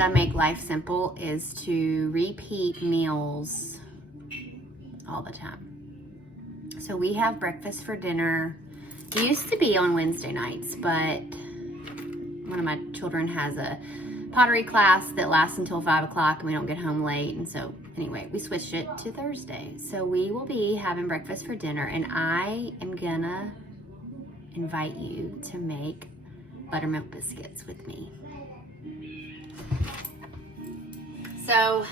I make life simple is to repeat meals all the time. So we have breakfast for dinner. It used to be on Wednesday nights, but one of my children has a pottery class that lasts until 5 o'clock and we don't get home late. And so anyway, we switched it to Thursday. So we will be having breakfast for dinner, and I am gonna invite you to make buttermilk biscuits with me. So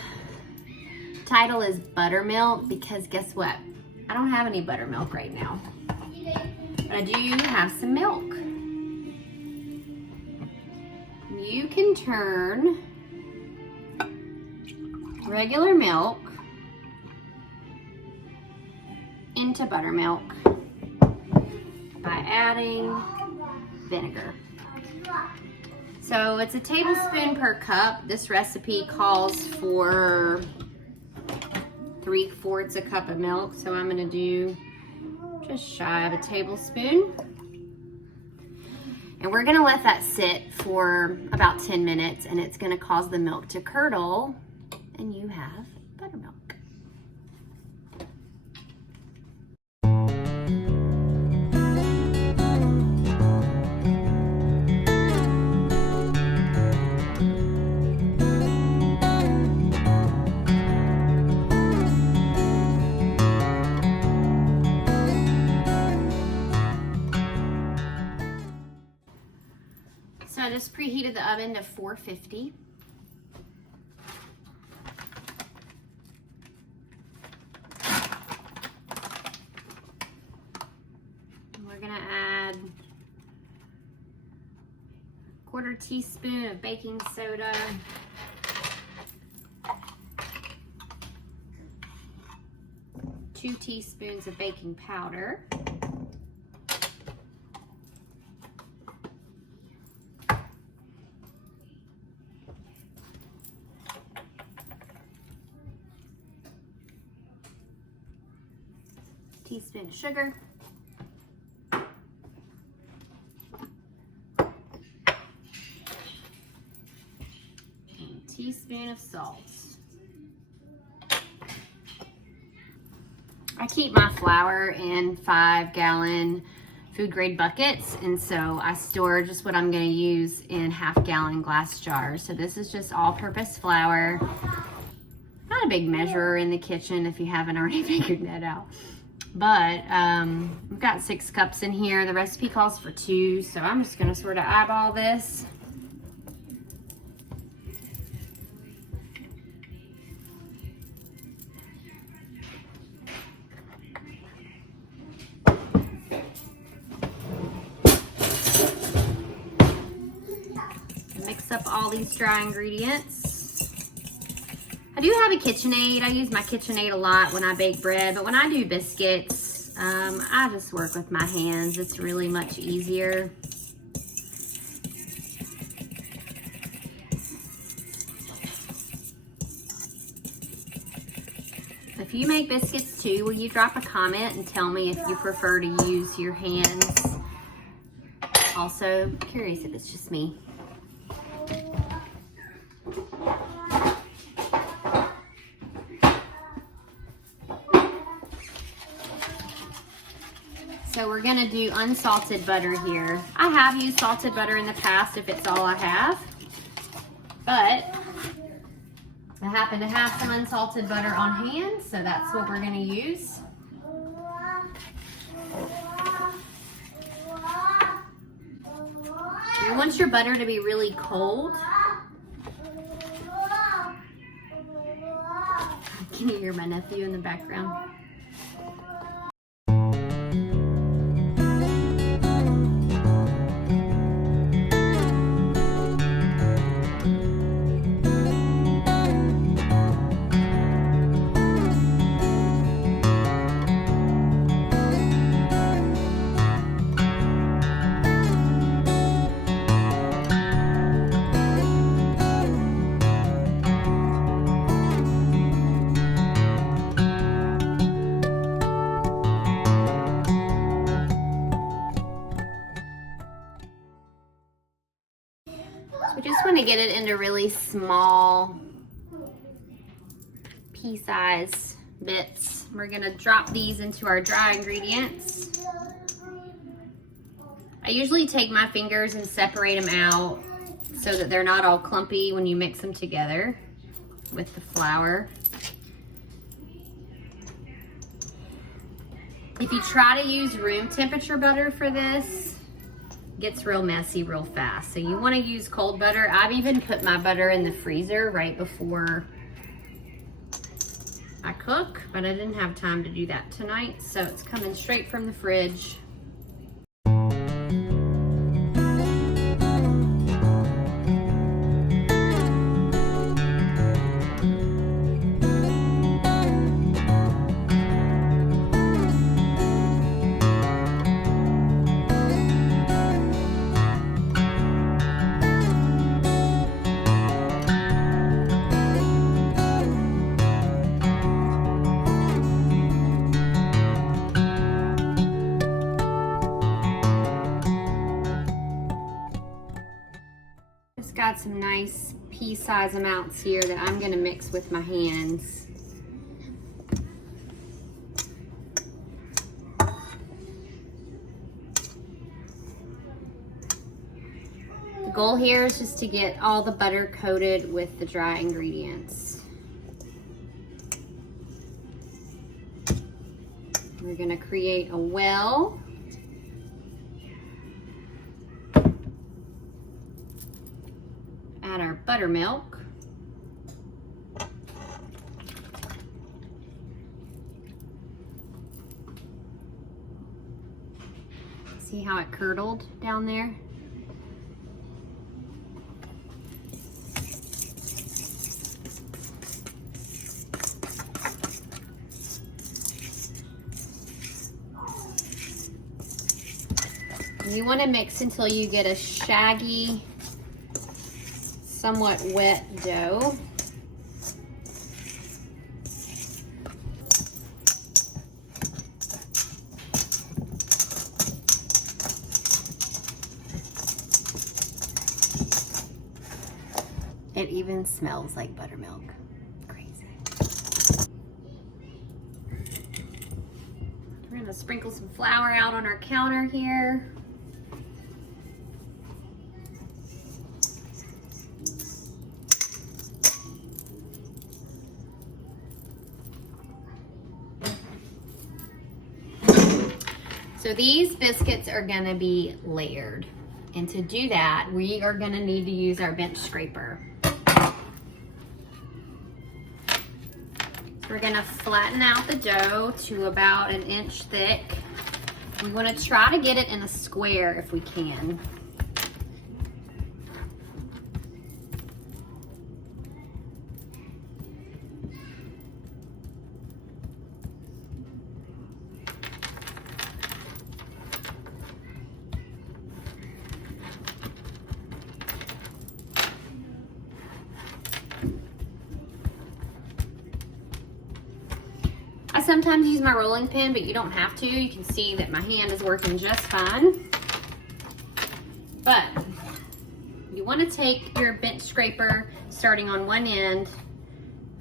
title is Buttermilk because guess what? I don't have any buttermilk right now, but I do have some milk. You can turn regular milk into buttermilk by adding vinegar. So it's a tablespoon per cup. This recipe calls for 3/4 a cup of milk, so I'm gonna do just shy of a tablespoon. And we're gonna let that sit for about 10 minutes, and it's gonna cause the milk to curdle, and you have buttermilk. So I just preheated the oven to 450. We're gonna add a 1/4 teaspoon of baking soda, 2 teaspoons of baking powder, teaspoon of sugar, and a teaspoon of salt. I keep my flour in 5-gallon food grade buckets, and so I store just what I'm going to use in 1/2-gallon glass jars. So this is just all-purpose flour. Not a big measurer in the kitchen if you haven't already figured that out. But we've got 6 cups in here. The recipe calls for 2, so I'm just gonna sort of eyeball this. Mix up all these dry ingredients. I do have a KitchenAid. I use my KitchenAid a lot when I bake bread, but when I do biscuits, I just work with my hands. It's really much easier. If you make biscuits too, will you drop a comment and tell me if you prefer to use your hands? Also, curious if it's just me. So we're gonna do unsalted butter here. I have used salted butter in the past if it's all I have, but I happen to have some unsalted butter on hand, so that's what we're gonna use. You want your butter to be really cold. Can you hear my nephew in the background? Just want to get it into really small pea-sized bits. We're gonna drop these into our dry ingredients. I usually take my fingers and separate them out so that they're not all clumpy when you mix them together with the flour. If you try to use room temperature butter for this, it gets real messy real fast. So you want to use cold butter. I've even put my butter in the freezer right before I cook, but I didn't have time to do that tonight, so it's coming straight from the fridge. Got some nice pea-size amounts here that I'm going to mix with my hands. The goal here is just to get all the butter coated with the dry ingredients. We're going to create a well. Add our buttermilk. See how it curdled down there? You want to mix until you get a shaggy, somewhat wet dough. It even smells like buttermilk. Crazy. We're gonna sprinkle some flour out on our counter here. So these biscuits are gonna be layered. And to do that, we are gonna need to use our bench scraper. So we're gonna flatten out the dough to about 1 inch thick. We wanna try to get it in a square if we can. I sometimes use my rolling pin, but you don't have to. You can see that my hand is working just fine. But you want to take your bench scraper, starting on one end,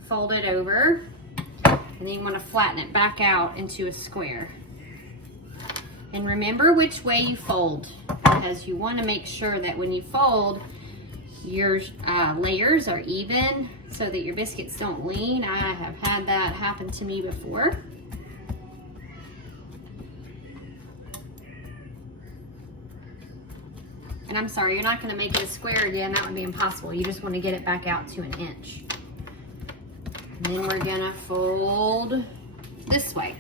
fold it over, and then you want to flatten it back out into a square. And remember which way you fold, because you want to make sure that when you fold, your layers are even so that your biscuits don't lean. I have had that happen to me before. And I'm sorry, you're not going to make it a square again. That would be impossible. You just want to get it back out to 1 inch. And then we're going to fold this way.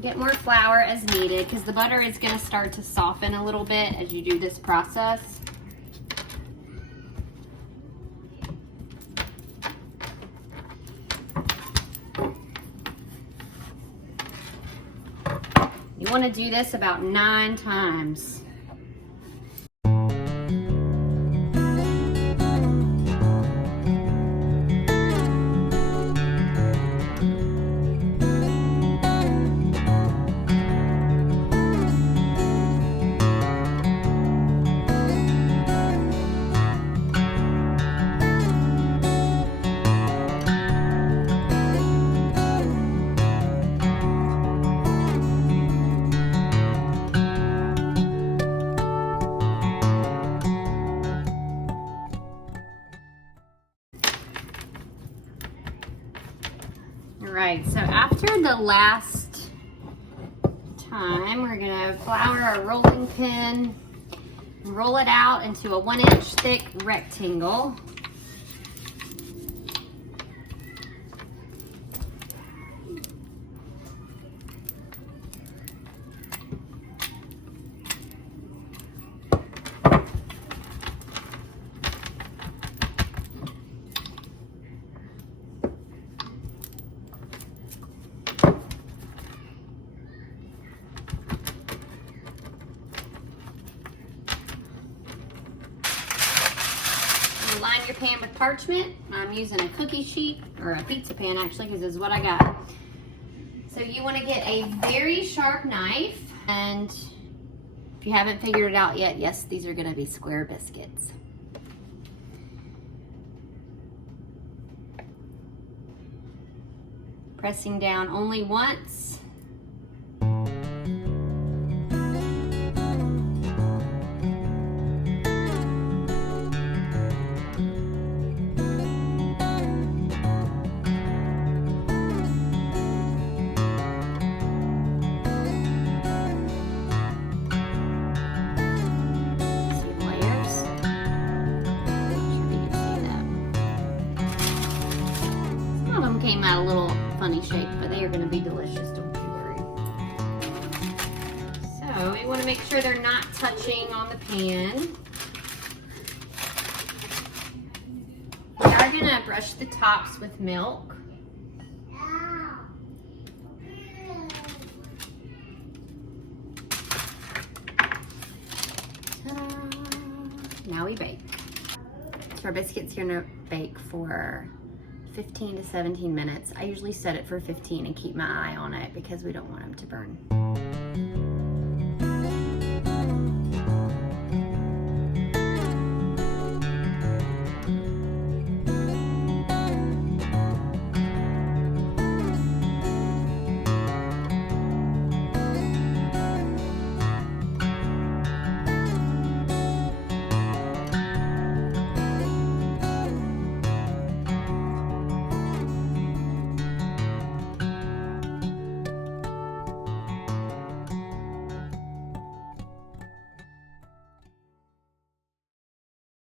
Get more flour as needed, because the butter is going to start to soften a little bit as you do this process. You want to do this about 9 times. right, so after the last time, we're gonna flour our rolling pin, roll it out into a 1-inch thick rectangle. Line your pan with parchment. I'm using a cookie sheet, or a pizza pan actually, because this is what I got. So you want to get a very sharp knife, and if you haven't figured it out yet, yes, these are going to be square biscuits. Pressing down only once. Came out a little funny shape, but they are going to be delicious, don't you worry. So we want to make sure they're not touching on the pan. We are going to brush the tops with milk. Now we bake. So our biscuits are going to bake for 15 to 17 minutes. I usually set it for 15 and keep my eye on it because we don't want them to burn.